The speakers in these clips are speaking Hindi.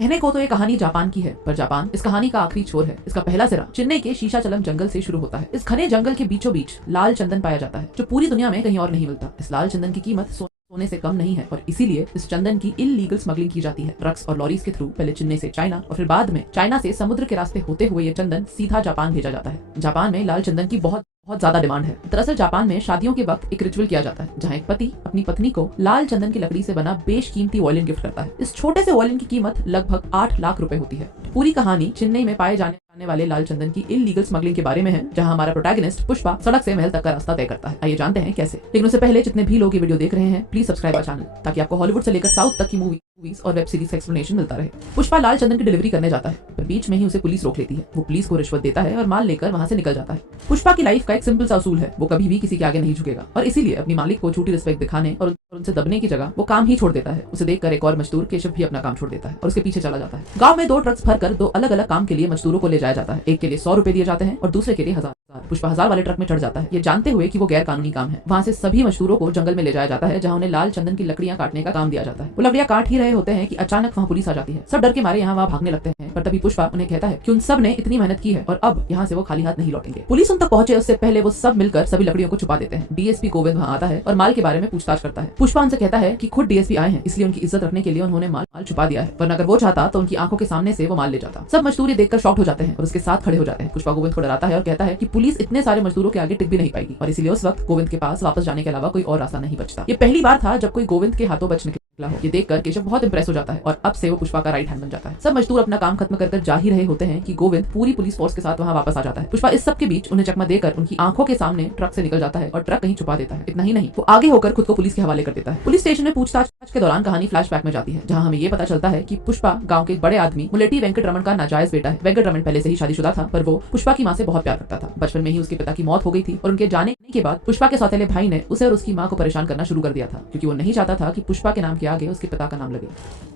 कहने को तो ये कहानी जापान की है, पर जापान इस कहानी का आखिरी छोर है। इसका पहला सिरा चेन्नई के शीशाचलम जंगल से शुरू होता है। इस घने जंगल के बीचों बीच लाल चंदन पाया जाता है, जो पूरी दुनिया में कहीं और नहीं मिलता। इस लाल चंदन की कीमत सोने से कम नहीं है और इसीलिए इस चंदन की इलीगल स्मगलिंग की जाती है, ट्रक्स और लॉरीज के थ्रू। पहले चेन्नई से चाइना और फिर बाद में चाइना से समुद्र के रास्ते होते हुए ये चंदन सीधा जापान भेजा जाता है। जापान में लाल चंदन की बहुत ज्यादा डिमांड है। दरअसल जापान में शादियों के वक्त एक रिचुअल किया जाता है, जहाँ एक पति अपनी पत्नी को लाल चंदन की लकड़ी से बना बेशकीमती वॉयलिन गिफ्ट करता है। इस छोटे से वॉयलिन की कीमत लगभग 8 लाख रुपए होती है। पूरी कहानी चेन्नई में पाए जाने वाले लाल चंदन की इलीगल स्मगलिंग के बारे में है, जहां हमारा प्रोटैगनिस्ट पुष्पा सड़क से महल तक का रास्ता तय करता है। आइए जानते हैं कैसे। लेकिन उससे पहले जितने भी लोग ये वीडियो देख रहे हैं, प्लीज सब्सक्राइब आवर चैनल, ताकि आपको हॉलीवुड से लेकर साउथ तक की मूवीज और वेब सीरीज का एक्सप्लेनेशन मिलता रहे। पुष्पा लाल चंदन की डिलीवरी करने जाता है, पर बीच में ही उसे पुलिस रोक लेती है। वो पुलिस को रिश्वत देता है और माल लेकर वहाँ से निकल जाता है। पुष्पा की लाइफ का एक सिंपल सा असूल है, वो कभी भी किसी के आगे नहीं झुकेगा और इसीलिए अपनी मालिक को झूठी रिस्पेक्ट दिखाने और उनसे दबने की जगह वो काम ही छोड़ देता है। उसे देखकर एक और मजदूर केशव भी अपना काम छोड़ देता है और उसके पीछे चला जाता है। गाँव में 2 ट्रक्स भरकर 2 अलग अलग काम के लिए मजदूरों को ले जाया जाता है। एक के लिए 100 रुपए दिए जाते हैं और दूसरे के लिए 1000। पुष्पा 1000 वाले ट्रक में चढ़ जाता है, ये जानते हुए कि वो गैर कानूनी काम है। वहाँ से सभी मजदूरों को जंगल में ले जाया जाता है, जहाँ उन्हें लाल चंदन की लकड़ियां काटने का काम दिया जाता है। वो लकड़ियां काट ही रहे होते हैं कि अचानक वहाँ पुलिस आ जाती है। सब डर के मारे यहाँ वहाँ भागने लगते हैं, पर तभी पुष्पा उन्हें कहता है कि उन सब ने इतनी मेहनत की है और अब यहाँ से वो खाली हाथ नहीं लौटेंगे। पुलिस उन तक पहुंचे उससे पहले वो सब मिलकर सभी लकड़ियों को छुपा देते हैं। डीएसपी गोविंद वहाँ आता है और माल के बारे में पूछताछ करता है। पुष्पा उनसे कहता है कि खुद डीएसपी आए हैं, इसलिए उनकी इज्जत रखने के लिए उन्होंने माल छुपा दिया है, वरना अगर वो चाहता तो उनकी आंखों के सामने से वो माल ले जाता। सब मजदूर ये देखकर शॉक्ड हो जाते हैं और उसके साथ खड़े हो जाते हैं। पुष्पा गोविंद को डराता है और कहता है कि पुलिस इतने सारे मजदूरों के आगे टिक भी नहीं पाएगी और इसीलिए उस वक्त गोविंद के पास वापस जाने के अलावा कोई और रास्ता नहीं बचता। ये पहली बार था जब कोई गोविंद के हाथों बच निकला हो। ये देखकर केशव बहुत इंप्रेस हो जाता है और अब से वो पुष्पा का राइट हैंड बन जाता है। सब मजदूर अपना काम खत्म कर जा ही रहे होते हैं कि गोविंद पूरी पुलिस फोर्स के साथ वहाँ वापस आ जाता है। पुष्पा इस सब के बीच उन्हें चकमा देकर उनकी आंखों के सामने ट्रक से निकल जाता है और ट्रक कहीं छुपा देता है। इतना ही नहीं, वो आगे होकर खुद को पुलिस के हवाले कर देता है। पुलिस स्टेशन में पूछताछ के दौरान कहानी फ्लैशबैक में जाती है, जहाँ हमें ये पता चलता है कि पुष्पा गाँव के बड़े आदमी मुलेटी वेंकट रमन का नाजायज बेटा है। वेंकट रमन पहले से ही शादीशुदा था, पर वो पुष्पा की माँ से बहुत प्यार करता था। बचपन में ही उसके पिता की मौत हो गई थी और उनके जाने के बाद पुष्पा के सौतेले भाई ने उसे और उसकी माँ को परेशान करना शुरू कर दिया था, क्योंकि वो नहीं चाहता था कि पुष्पा के नाम के आगे उसके पिता का नाम लगे।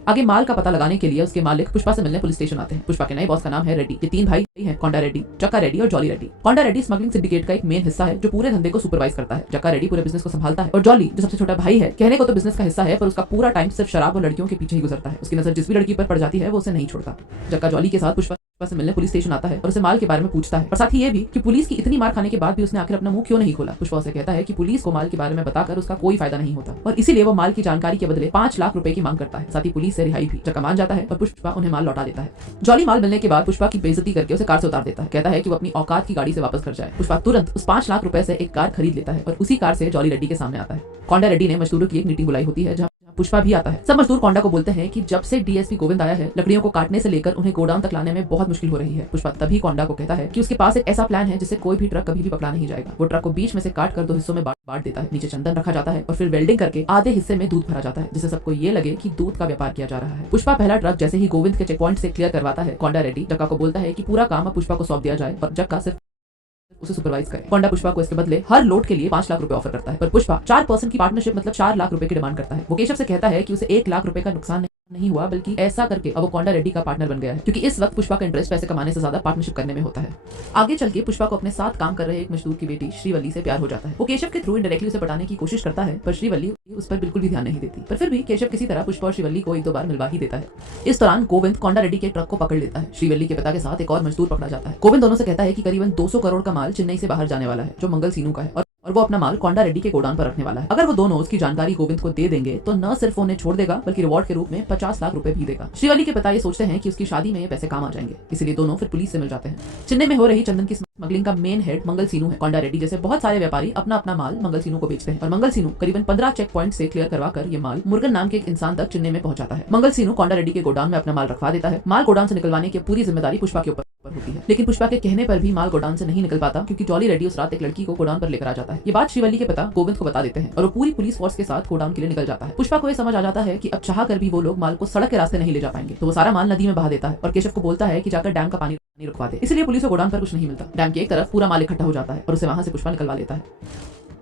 आगे माल का पता लगाने के लिए उसके मालिक पुष्पा से मिलने पुलिस स्टेशन आते हैं। पुष्पा के नए बॉस का नाम है रेड्डी। ये 3 भाई हैं, कोंडा रेड्डी, चक्का रेड्डी और जॉली रेड्डी। कोंडा रेड्डी स्मगलिंग सिंडिकेट का एक मेन हिस्सा है, जो पूरे धंधे को सुपरवाइज करता है। चक्का रेड्डी पूरे बिजनेस को संभालता है और जॉली, जो सबसे छोटा भाई है, कहने को तो बिजनेस का हिस्सा है, पर उसका पूरा टाइम सिर्फ शराब और लड़कियों के पीछे ही गुजरता है। उसकी नजर जिस भी लड़की पर पड़ जाती है वो उसे नहीं छोड़ता। चक्का जॉली के साथ पुष्पा से मिलने पुलिस स्टेशन आता है और उसे माल के बारे में पूछता है और साथ ही ये भी कि पुलिस की इतनी मार खाने के बाद भी उसने आखिर अपना मुंह क्यों नहीं खोला। पुष्पा उसे कहता है कि पुलिस को माल के बारे में बताकर उसका कोई फायदा नहीं होता और इसीलिए वो माल की जानकारी के बदले 5 लाख रुपए की मांग करता है, साथ ही पुलिस से रिहाई भी। चक्का मान जाता है और पुष्पा उन्हें माल लौटा देता है। जॉली माल मिलने के बाद पुष्पा की बेइज्जती करके उसे कार से उतार देता है, कहता है कि वो अपनी औकात की गाड़ी से वापस घर जाए। पुष्पा तुरंत उस 5 लाख रुपए से एक कार खरीद लेता है और उसी कार से जॉली रेड्डी के सामने आता है। कोंडा रेड्डी ने मजदूरों की एक मीटिंग बुलाई होती है, जहाँ पुष्पा भी आता है। सब मजदूर कोंडा को बोलते हैं कि जब से डीएसपी गोविंद आया है, लकड़ियों को काटने से लेकर उन्हें गोडाउन तक लाने में बहुत मुश्किल हो रही है। पुष्पा तभी कोंडा को कहता है कि उसके पास एक ऐसा प्लान है जिससे कोई भी ट्रक कभी भी पकड़ा नहीं जाएगा। वो ट्रक को बीच में से काट कर 2 हिस्सों में बांट देता है। नीचे चंदन रखा जाता है और फिर वेल्डिंग करके आधे हिस्से में दूध भरा जाता है, जिससे सबको ये लगे कि दूध का व्यापार किया जा रहा है। पुष्पा पहला ट्रक जैसे ही गोविंद के चेक पॉइंट से क्लियर करवाता है, कोंडा रेड्डी जक्का को बोलता है कि पूरा काम अब पुष्पा को सौंप दिया जाए और जक्का सिर्फ उसे सुपरवाइज करे। कोंडा पुष्पा को इसके बदले हर लोड के लिए 5 लाख रुपए ऑफर करता है, पर पुष्पा 4% की पार्टनरशिप मतलब 4 लाख रुपए की डिमांड करता है। वो केशव से कहता है कि उसे 1 लाख रुपए का नुकसान नहीं हुआ, बल्कि ऐसा करके अब वो कोंडा रेड्डी का पार्टनर बन गया है, क्योंकि इस वक्त पुष्पा का इंटरेस्ट पैसे कमाने से ज्यादा पार्टनरशिप करने में होता है। आगे चल के पुष्पा को अपने साथ काम कर रहे एक मजदूर की बेटी श्रीवल्ली से प्यार हो जाता है। वो केशव के थ्रू इनडायरेक्टली उसे पटाने की कोशिश करता है, पर श्रीवल्ली उस पर बिल्कुल भी ध्यान नहीं देती। पर फिर भी केशव किसी तरह पुष्पा और श्रीवल्ली को 1-2 बार मिलवा ही देता है। इस दौरान गोविंद कोंडा रेड्डी के ट्रक को पकड़ लेता है। श्रीवल्ली के पिता के साथ एक और मजदूर पकड़ा जाता है। गोविंद दोनों से कहता है कि करीबन 200 करोड़ का माल चेन्नई से बाहर जाने वाला है, जो मंगल सीनू का है, और वो अपना माल कोंडा रेड्डी के गोडाउन पर रखने वाला है। अगर वो दोनों उसकी जानकारी गोविंद को दे देंगे तो न सिर्फ उन्हें छोड़ देगा, बल्कि रिवॉर्ड के रूप में 50 लाख रुपए भी देगा। श्रीवल्ली के पिता ये सोचते हैं कि उसकी शादी में ये पैसे काम आ जाएंगे, इसलिए दोनों फिर पुलिस से मिल जाते हैं। चेन्नई में हो रही चंदन की स्मगलिंग का मेन हेड मंगल सीनू है। कोंडा रेड्डी जैसे बहुत सारे व्यापारी अपना अपना माल मंगल सीनू को बेचते हैं और मंगल सीनू करीबन 15 चेक पॉइंट से क्लियर करवाकर ये माल मुर्गन नाम के एक इंसान तक चेन्नई में पहुंचाता है। मंगल सीनू कोंडा रेड्डी के गोडाउन में अपना माल रखवा देता है। माल गोडाउन से निकलवाने की पूरी जिम्मेदारी पुष्पा के ऊपर होती है, लेकिन पुष्पा के कहने पर भी माल गोडाउन से नहीं निकल पाता, क्योंकि जॉली रेड्डी उस रात एक लड़की को गोडाउन पर लेकर आ जाता है। ये बात श्रीवल्ली के पिता गोविंद को बता देते हैं और वो पूरी पुलिस फोर्स के साथ गोडाउन के लिए निकल जाता है। पुष्पा को ये समझ आ जाता है कि अब चाह कर भी वो लोग माल को सड़क के रास्ते नहीं ले जा पाएंगे, तो वो सारा माल नदी में बहा देता है और केशव को बोलता है कि जाकर डैम का पानी रुकवा दे। इसलिए पुलिस को गोडाउन पर कुछ नहीं मिलता। डैम की एक तरफ पूरा माल इकट्ठा हो जाता है और उसे वहां से पुष्पा निकलवा लेता है।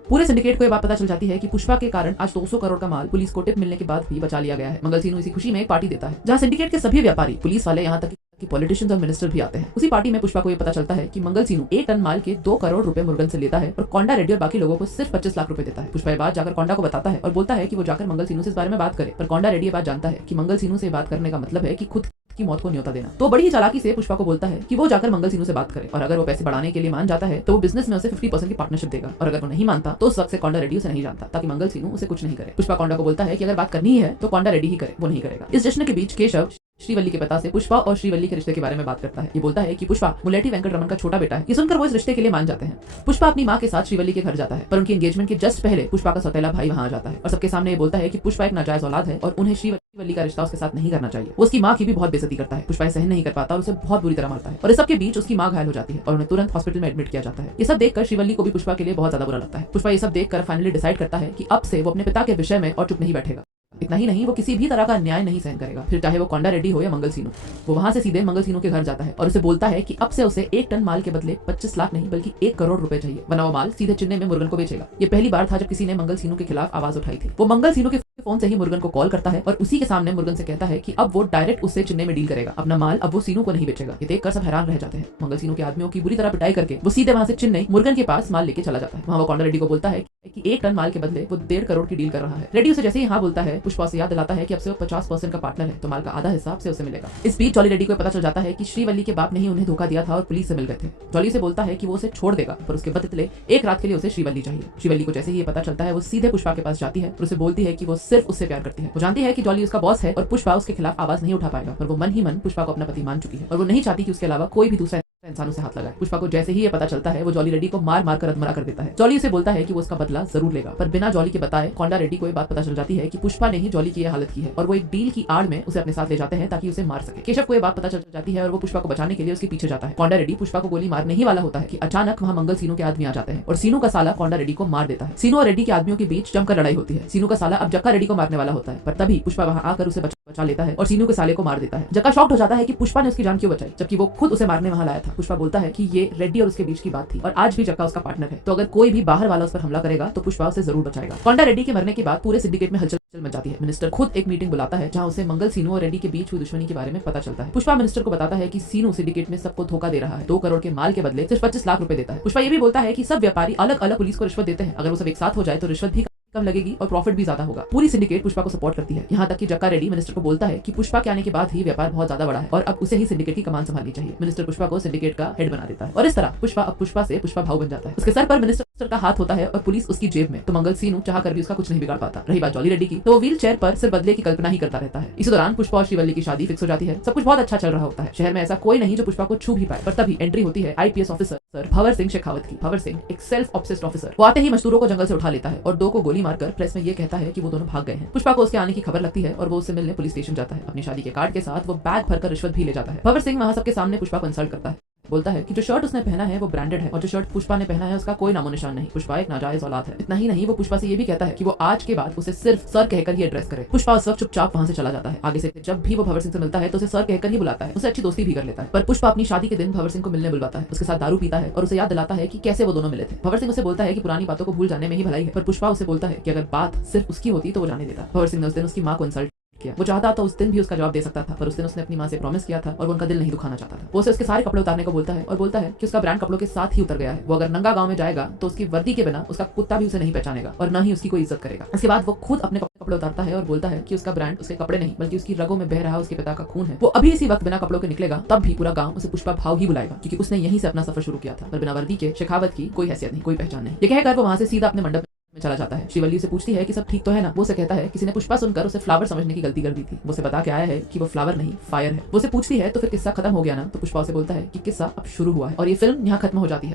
पूरे सिंडिकेट को ये बात पता चल जाती है कि पुष्पा के कारण आज 200 करोड़ का माल पुलिस को टिप मिलने के बाद भी बचा लिया गया है। मंगल सीनू इसी खुशी में एक पार्टी देता है, जहाँ सिंडिकेट के सभी व्यापारी, पुलिस वाले, यहाँ तक कि पॉलिटिशियंस और मिनिस्टर भी आते हैं। उसी पार्टी में पुष्पा को ये पता चलता है कि मंगल सीनू 1 टन माल के 2 करोड़ रुपए मुर्गन से लेता है और कोंडा रेड्डी और बाकी लोगों को सिर्फ 25 लाख रुपए देता है। पुष्पा ये बात जाकर कोंडा को बताता है और बोलता है कि वो जाकर मंगल सीनू से इस बारे में बात करे, पर कोंडा रेड्डी ये बात जानता है कि मंगल सीनू से बात करने का मतलब है कि खुद की मौत को न्योता देना। तो बड़ी ही चालाकी से पुष्पा को बोलता है कि वो जाकर मंगल सीनू से बात करे और अगर वो पैसे बढ़ाने के लिए मान जाता है तो वो बिजनेस में उसे 50% की पार्टनरशिप देगा और अगर वो नहीं मानता तो उस वक्त से कोंडा रेड्डी उसे नहीं जानता ताकि मंगल सीनू उसे कुछ नहीं करे। पुष्पा कोंडा को बोलता है कि अगर बात करनी है तो कोंडा रेड्डी ही करे, वो नहीं करेगा। इस जश्न के बीच केशव श्रीवल्ली के पिता से पुष्पा और श्रीवल्ली के रिश्ते के बारे में बात करता है। ये बोलता है कि पुष्पा मुलेटी वेंकट रमन का छोटा बेटा है। ये सुनकर वो इस रिश्ते के लिए मान जाते हैं। पुष्पा अपनी माँ के साथ श्रीवल्ली के घर जाता है पर उनकी एंगेजमेंट के जस्ट पहले पुष्पा का सौतेला भाई वहां आ जाता है और सबके सामने ये बोलता है कि पुष्पा एक नाजायज औलाद है और उन्हें श्रीवल्ली का रिश्ता उसके साथ नहीं करना चाहिए। वो उसकी माँ की भी बहुत बेइज्जती करता है। पुष्पा सहन नहीं कर पाता और उसे बहुत बुरी तरह मारता है और इस सबके बीच उसकी माँ घायल हो जाती है और उन्हें तुरंत हॉस्पिटल में एडमिट किया जाता है। ये सब देखकर श्रीवल्ली को भी पुष्पा के लिए बहुत ज्यादा बुरा लगता है। पुष्पा ये सब देखकर फाइनली डिसाइड करता है कि अब से वो अपने पिता के विषय में और चुप नहीं बैठेगा। इतना ही नहीं, वो किसी भी तरह का अन्याय नहीं सहन करेगा, फिर चाहे वो कोंडा रेड्डी हो या मंगल सीनू। वो वहां से सीधे मंगल सीनू के घर जाता है और उसे बोलता है कि अब से उसे 1 टन माल के बदले 25 लाख नहीं बल्कि 1 करोड़ रुपए चाहिए, वरना वो माल सीधे चेन्नई में मुरुगन को बेचेगा। ये पहली बार था जब किसी ने मंगल सीनू के खिलाफ आवाज उठाई थी। वो मंगल सीनू के फोन से ही मुरुगन को कॉल करता है और उसी के सामने मुरुगन से कहता है कि अब वो डायरेक्ट उससे चेन्नई में डील करेगा, अपना माल अब वो सीनू को नहीं बेचेगा। ये देखकर सब हैरान रह जाते हैं। मंगल सीनू के आदमियों की बुरी तरह पिटाई करके वो सीधे वहां से चेन्नई मुरुगन के पास माल लेके चला जाता है। वहां वो कोंडा रेड्डी को बोलता है कि 1 टन माल के बदले वो 1.5 करोड़ की डील कर रहा है। रेड्डी उसे जैसे ही हाँ बोलता है, पुष्पा से याद दिलाता है कि अब से वो 50% का पार्टनर है तो माल का आधा हिसाब से उसे मिलेगा। इस बीच जॉली रेड्डी को पता चल जाता है कि श्रीवल्ली के बाप ने ही उन्हें धोखा दिया था और पुलिस से मिल गए थे। जॉली से बोलता है कि वो उसे छोड़ देगा पर उसके बदले 1 रात के लिए उसे श्रीवल्ली चाहिए। श्रीवल्ली को जैसे ही ये पता चलता है वो सीधे पुष्पा के पास जाती है और उसे बोलती है कि वो सिर्फ उससे प्यार करती है। वो जानती है कि जॉली उसका बॉस है और पुष्पा उसके खिलाफ आवाज नहीं उठा पाएगा, पर वो मन ही मन पुष्पा को अपना पति मान चुकी है और वो नहीं चाहती कि उसके अलावा कोई भी दूसरा इंसानों से हाथ लगाए। पुष्पा को जैसे ही ये पता चलता है वो जॉली रेड्डी को मार मार कर अधमरा कर देता है। जॉली उसे बोलता है कि वो उसका बदला जरूर लेगा, पर बिना जॉली के बताए कोंडा रेड्डी को ये बात पता चल जाती है कि पुष्पा ने ही जॉली की ये हालत की है और वो एक डील की आड़ में उसे अपने साथ ले जाते हैं ताकि उसे मार सके। केशव को ये बात पता चल जाती है और वो पुष्पा को बचाने के लिए उसके पीछे जाता है। कोंडा रेड्डी पुष्पा को गोली मारने ही वाला होता है कि अचानक वहां मंगल सीनू के आदमी आ जाते हैं और सीनू का साला कोंडा रेड्डी को मार देता है। सीनू और रेड्डी के आदमियों के बीच जमकर लड़ाई होती है। सीनू का साला अब जक्का रेड्डी को मारने वाला होता है पर तभी पुष्पा वहां आकर उसे बचा लेता है और सीनू के साले को मार देता है। जक्का शॉक्ड हो जाता है कि पुष्पा ने उसकी जान क्यों बचाई जबकि वो खुद उसे मारने वहां लाया था। पुष्पा बोलता है कि ये रेड्डी और उसके बीच की बात थी और आज भी जक्का उसका पार्टनर है, तो अगर कोई भी बाहर वाला उस पर हमला करेगा तो पुष्पा उसे जरूर बचाएगा। कोंडा रेड्डी के मरने के बाद पूरे सिंडिकेट में हलचल मच जाती है। मिनिस्टर खुद एक मीटिंग बुलाता है जहां उसे मंगल सीनू और रेड्डी के बीच हुई दुश्मनी के बारे में पता चलता है। पुष्पा मिनिस्टर को बताता है कि सीनू सिंडिकेट में सबको धोखा दे रहा है, 2 करोड़ के माल के बदले सिर्फ 25 लाख रुपए देता है। पुष्पा ये भी बोलता है कि सब व्यापारी अलग अलग पुलिस को रिश्वत देते हैं, अगर वो सब एक साथ हो जाए तो रिश्वत भी कम लगेगी और प्रॉफिट भी ज्यादा होगा। पूरी सिंडिकेट पुष्पा को सपोर्ट करती है, यहाँ तक कि जक्का रेड्डी मिनिस्टर को बोलता है कि पुष्पा के आने के बाद ही व्यापार बहुत ज्यादा बढ़ा है और अब उसे ही सिंडिकेट की कमान संभालनी चाहिए। मिनिस्टर पुष्पा को सिंडिकेट का हेड बना देता है और इस तरह पुष्पा अब पुष्पा से पुष्पा भाव बन जाता है। उसके सर पर मिनिस्टर का हाथ होता है और पुलिस उसकी जेब में, तो मंगल सीनू चाह कर भी उसका कुछ नहीं बिगाड़ पाता। रही बात जॉली रेड्डी की, तो वो व्हील चेयर पर सिर्फ बदले की कल्पना ही करता रहता है। इसी दौरान पुष्पा और श्रीवल्ली की शादी फिक्स हो जाती है। सब कुछ बहुत अच्छा चल रहा होता है। शहर में ऐसा कोई नहीं जो पुष्पा को छू भी पाए, पर तभी एंट्री होती है IPS ऑफिसर भंवर सिंह शेखावत की। भंवर सिंह एक सेल्फ ऑब्सेस्ड ऑफिसर। वो आते ही मजदूरों को जंगल से उठा लेता है और 2 को गोली मारकर प्रेस में ये कहता है कि वो दोनों भाग गए हैं। पुष्पा को उसके आने की खबर लगती है और वो उससे मिलने पुलिस स्टेशन जाता है। अपनी शादी के कार्ड के साथ वो बैग भरकर रिश्वत भी ले जाता है। भंवर सिंह वहां सबके सामने पुष्पा को इंसल्ट करता है, बोलता है कि जो शर्ट उसने पहना है वो ब्रांडेड है और जो शर्ट पुष्पा ने पहना है उसका कोई नामो निशान नहीं। पुष्पा एक नाजायज औलाद है। इतना ही नहीं, वो पुष्पा से ये भी कहता है कि वो आज के बाद उसे सिर्फ सर कहकर ही एड्रेस करे। पुष्पा उस वक्त चुपचाप वहां से चला जाता है। आगे से जब भी वो भंवर सिंह से मिलता है तो उसे सर कहकर ही बुलाता है, उसे अच्छी दोस्ती भी कर लेता है। पर पुष्पा अपनी शादी के दिन भंवर सिंह को मिलने बुलवाता है, उसके साथ दारू पीता है और उसे याद दिलाता है कि कैसे वो दोनों मिले थे। भंवर सिंह उसे बोलता है कि पुरानी बातों को भूल जाने में ही भलाई है, पर पुष्पा उसे बोलता है कि अगर बात सिर्फ उसकी होती तो वो जाने देता। भंवर सिंह ने उस दिन उसकी मां को इंसल्ट किया। वो चाहता तो उस दिन भी उसका जवाब दे सकता था, पर उस दिन उसने अपनी मां से प्रॉमिस किया था और वो उनका दिल नहीं दुखाना चाहता था। वो उसे उसके सारे कपड़े उतारने को बोलता है और बोलता है कि उसका ब्रांड कपड़ों के साथ ही उतर गया है। वो अगर नंगा गांव में जाएगा तो उसकी वर्दी के बिना उसका कुत्ता भी उसे नहीं पहचानेगा और न ही उसकी कोई इज्जत करेगा। इसके बाद वो खुद अपने कपड़े उतारता है और बोलता है कि उसका ब्रांड उसके कपड़े नहीं बल्कि उसकी रगों में बह रहा उसके पिता का खून है। वो अभी इसी वक्त बिना कपड़ों के निकलेगा तब भी पूरा गांव उसे पुष्पा भाव ही बुलाएगा, क्योंकि उसने यहीं से अपना सफर शुरू किया था। पर बिना वर्दी के शेखावत की कोई हैसियत नहीं, कोई पहचान नहीं। ये कहकर वो वहां से सीधा अपने मंडप में चला जाता है। श्रीवल्ली से पूछती है कि सब ठीक तो है ना। वो उसे कहता है किसी ने पुष्पा सुनकर उसे फ्लावर समझने की गलती कर दी थी। वो उसे बता के आया है कि वो फ्लावर नहीं फायर है। वो उसे पूछती है तो फिर किस्सा खत्म हो गया ना, तो पुष्पा उसे बोलता है कि किस्सा अब शुरू हुआ है और ये फिल्म यहाँ खत्म हो जाती है।